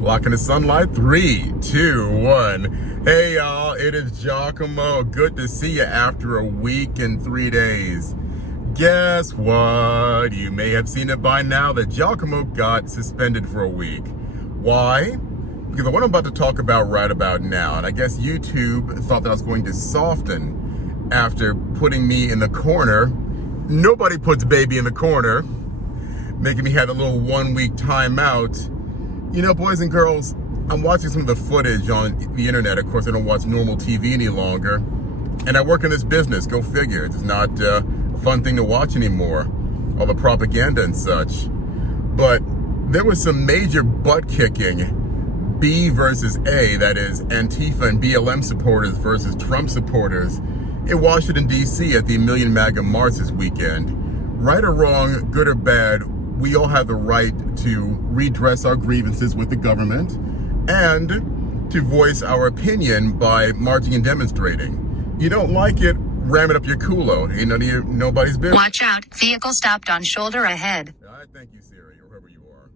Blocking the sunlight. 3, 2, 1. Hey y'all, it is Giacomo. Good to see you after a week and 3 days. Guess what? You may have seen it by now that Giacomo got suspended for a week. Why? Because of what I'm about to talk about right about now. And I guess YouTube thought that I was going to soften after putting me in the corner. Nobody puts baby in the corner, making me have a little 1 week timeout. You know, boys and girls, I'm watching some of the footage on the internet. Of course, I don't watch normal TV any longer. And I work in this business, go figure. It's not a fun thing to watch anymore, all the propaganda and such. But there was some major butt kicking, B versus A, that is Antifa and BLM supporters versus Trump supporters in Washington, D.C. at the MAGA March this weekend. Right or wrong, good or bad, we all have the right to redress our grievances with the government and to voice our opinion by marching and demonstrating. You don't like it, ram it up your culo. Ain't none of nobody's business. Watch out, vehicle stopped on shoulder ahead. I thank you, Siri, or whoever you are.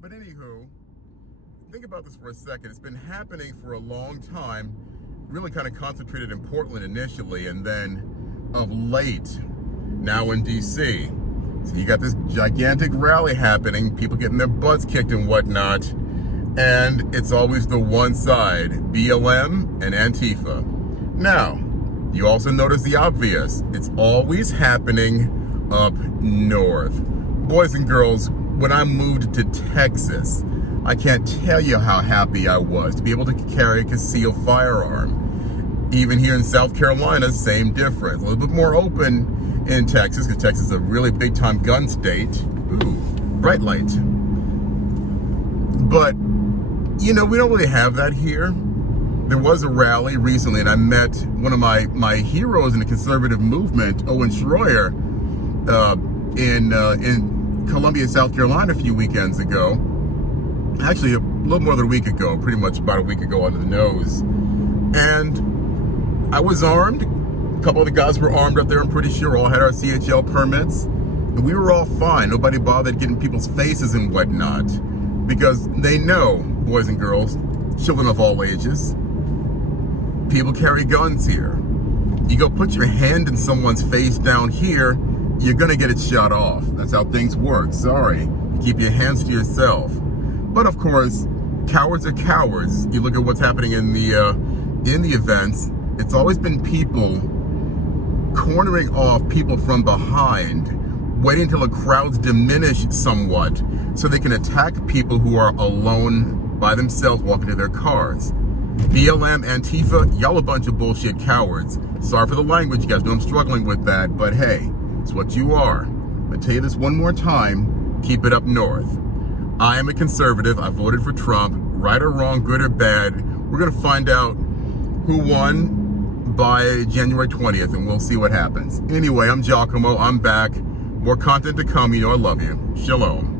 But anywho, think about this for a second. It's been happening for a long time, really kind of concentrated in Portland initially, and then of late, now in D.C. So you got this gigantic rally happening, people getting their butts kicked and whatnot, and it's always the one side, BLM and Antifa. Now, you also notice the obvious. It's always happening up north. Boys and girls, when I moved to Texas, I can't tell you how happy I was to be able to carry a concealed firearm. Even here in South Carolina, same difference. A little bit more open in Texas, because Texas is a really big time gun state. Ooh, bright light. But, you know, we don't really have that here. There was a rally recently, and I met one of my heroes in the conservative movement, Owen Schroyer, in Columbia, South Carolina a few weekends ago. Actually, a little more than a week ago, pretty much about a week ago under the nose. And I was armed. A couple of the guys were armed up there, I'm pretty sure, all had our CHL permits. And we were all fine. Nobody bothered getting people's faces and whatnot. Because they know, boys and girls, children of all ages, people carry guns here. You go put your hand in someone's face down here, you're gonna get it shot off. That's how things work, sorry. Keep your hands to yourself. But of course, cowards are cowards. You look at what's happening in the events, it's always been people cornering off people from behind, waiting until the crowds diminish somewhat so they can attack people who are alone by themselves walking to their cars. BLM, Antifa, y'all a bunch of bullshit cowards. Sorry for the language, you guys know I'm struggling with that, but hey, it's what you are. I'm gonna tell you this one more time, keep it up north. I am a conservative, I voted for Trump, right or wrong, good or bad. We're gonna find out who won by January 20th, and we'll see what happens. Anyway, I'm Giacomo, I'm back. More content to come, you know I love you. Shalom.